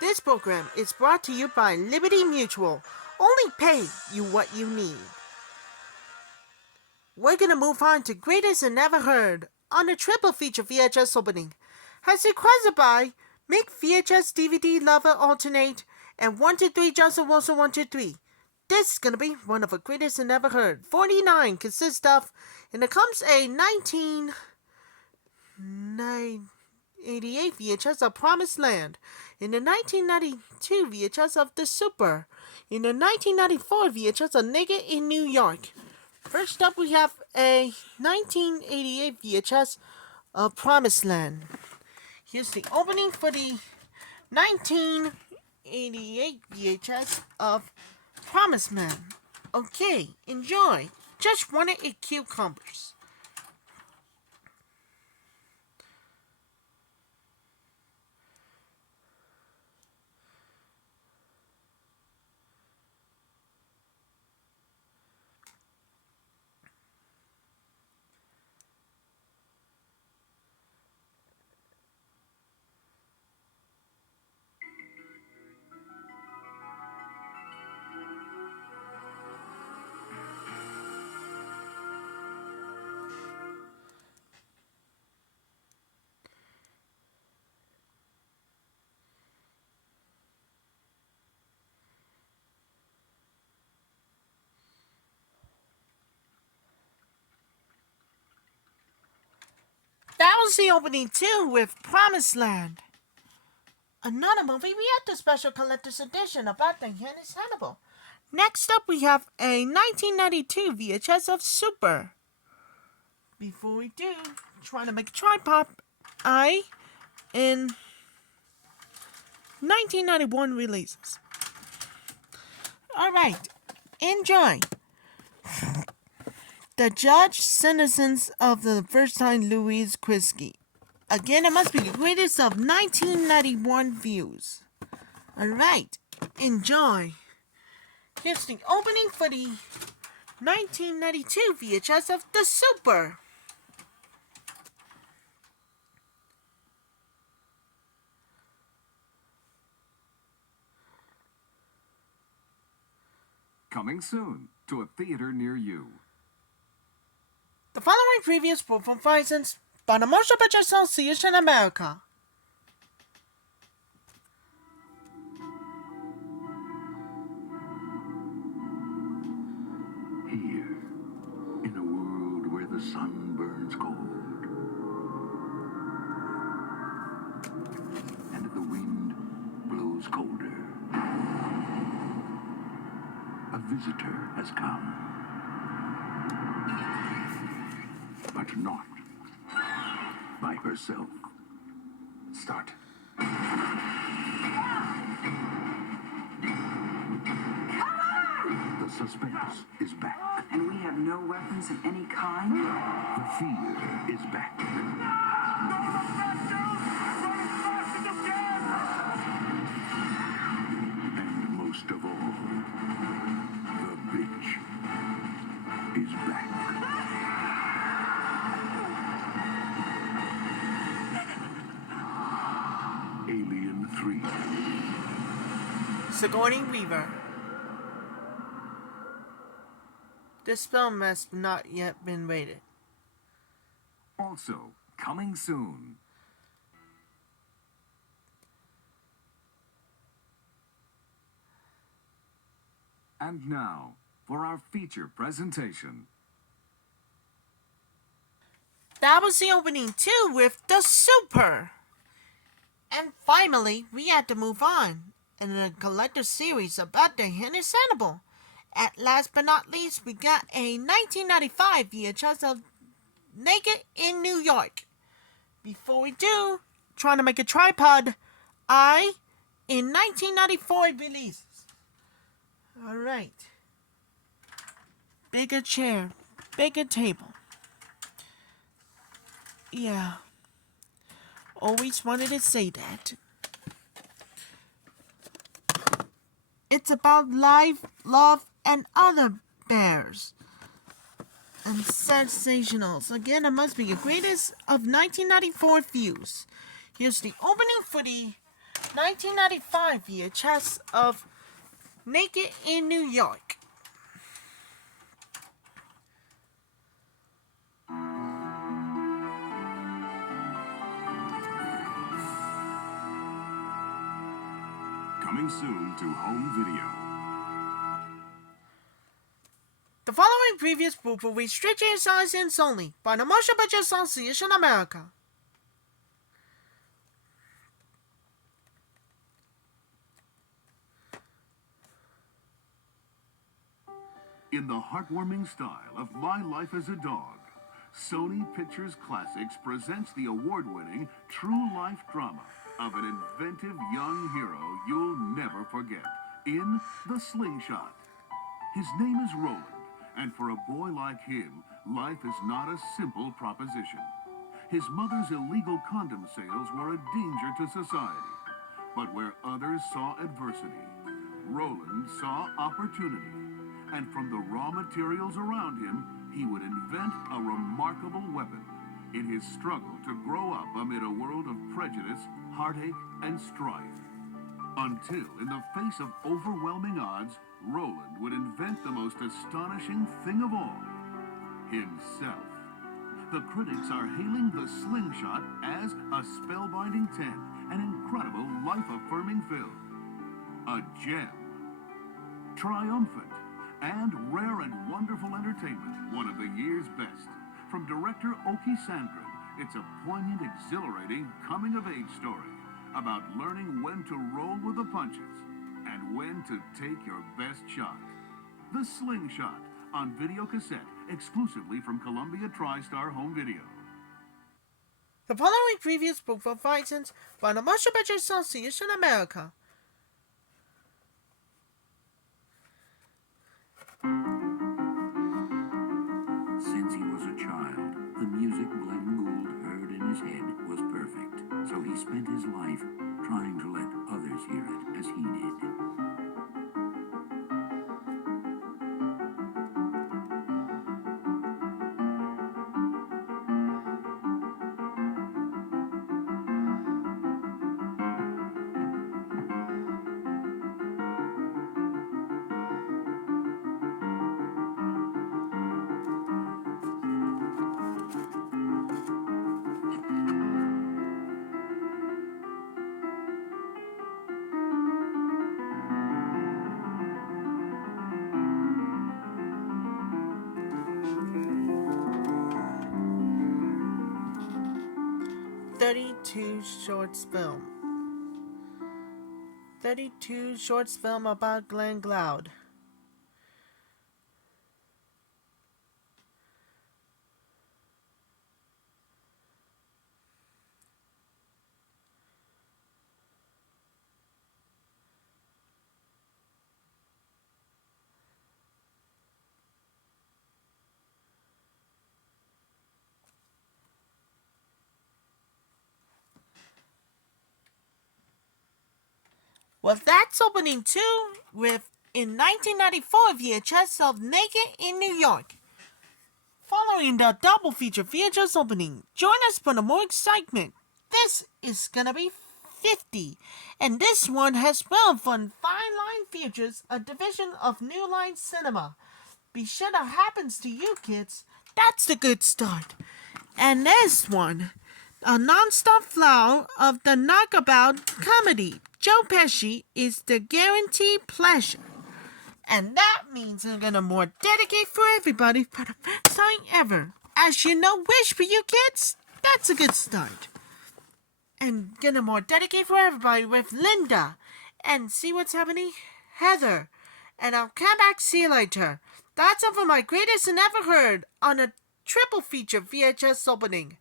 This program is brought to you by Liberty Mutual. Only pay you what you need. We're gonna move on to Greatest and Never Heard on a triple feature VHS opening, as requested by McVHSDVDLoverAlternate and 123 Johnson Wilson 123. This is gonna be one of the greatest and never heard. 49 consists of, and it comes a 1988 VHS of Promised Land, in the 1992 VHS of The Super, in the 1994 VHS of Naked in New York. First up, we have a 1988 VHS of Promised Land. Here's the opening for the 1988 VHS of Promised Land. Okay, enjoy. Just wanted a cucumbers. That was the opening too with Promised Land. Another movie we had the special collector's edition about the Hennis Hannibal. Next up we have a 1992 VHS of Super. Before we do, trying to make a tripod, in 1991 releases. Alright, enjoy. The Judge Citizens of the First Time Louise Christie. Again, it must be the greatest of 1991 views. Alright, enjoy. Here's the opening for the 1992 VHS of The Super. Coming soon to a theater near you. The following previous performances by the Motion Picture Association America. Here, in a world where the sun burns cold, and the wind blows colder, a visitor has come. But not by herself. Start. Come on! The suspense is back. And we have no weapons of any kind? The fear is back. And most of all, the bitch is back. Alien 3. Sigourney Weaver. This film has not yet been rated. Also, coming soon. And now, for our feature presentation. That was the opening too with The Super. And finally, we had to move on in the collector series about the Hennis Hannibal. At last but not least, we got a 1995 VHS of Naked in New York. Before we do, trying to make a tripod, in 1994 releases. Alright. Bigger chair, bigger table. Yeah. Always wanted to say that. It's about life, love, and other bears. And sensationals. Again, it must be the greatest of 1994 views. Here's the opening for the 1995 VHS of Naked in New York. Coming soon to home video. The following previous book will restrict license only by the Motion Picture Association America. In the heartwarming style of My Life as a Dog, Sony Pictures Classics presents the award-winning true-life drama of an inventive young hero you'll never forget in The Slingshot. His name is Roland, and for a boy like him, life is not a simple proposition. His mother's illegal condom sales were a danger to society, but where others saw adversity, Roland saw opportunity. And from the raw materials around him, he would invent a remarkable weapon in his struggle to grow up amid a world of prejudice, heartache, and strife. Until, in the face of overwhelming odds, Roland would invent the most astonishing thing of all, himself. The critics are hailing The Slingshot as a spellbinding 10, an incredible, life-affirming film. A gem. Triumphant. And rare and wonderful entertainment, one of the year's best. From director Oki Sandgren, it's a poignant, exhilarating, coming-of-age story about learning when to roll with the punches and when to take your best shot. The Slingshot, on video cassette, exclusively from Columbia TriStar Home Video. The following previous book was licensed by the Motion Picture Association America. Since he was a child, the music Glenn Gould heard in his head was perfect. So he spent his life trying to let others hear it as he did. Shorts film. 32 shorts film about Glenn Gould. Well, that's opening 2 with in 1994 VHS of Naked in New York. Following the double feature VHS opening, join us for the more excitement. This is gonna be 50, and this one has well from Fine Line Features, a division of New Line Cinema. Be sure that happens to you, kids. That's the good start. And this one, a non-stop flow of the knockabout comedy. Joe Pesci is the guaranteed pleasure. And that means I'm gonna more dedicate for everybody for the first time ever. As you know, wish for you kids, that's a good start. And gonna more dedicate for everybody with Linda. And see what's happening? Heather. And I'll come back, see you later. That's all for my greatest and ever heard on a triple feature VHS opening.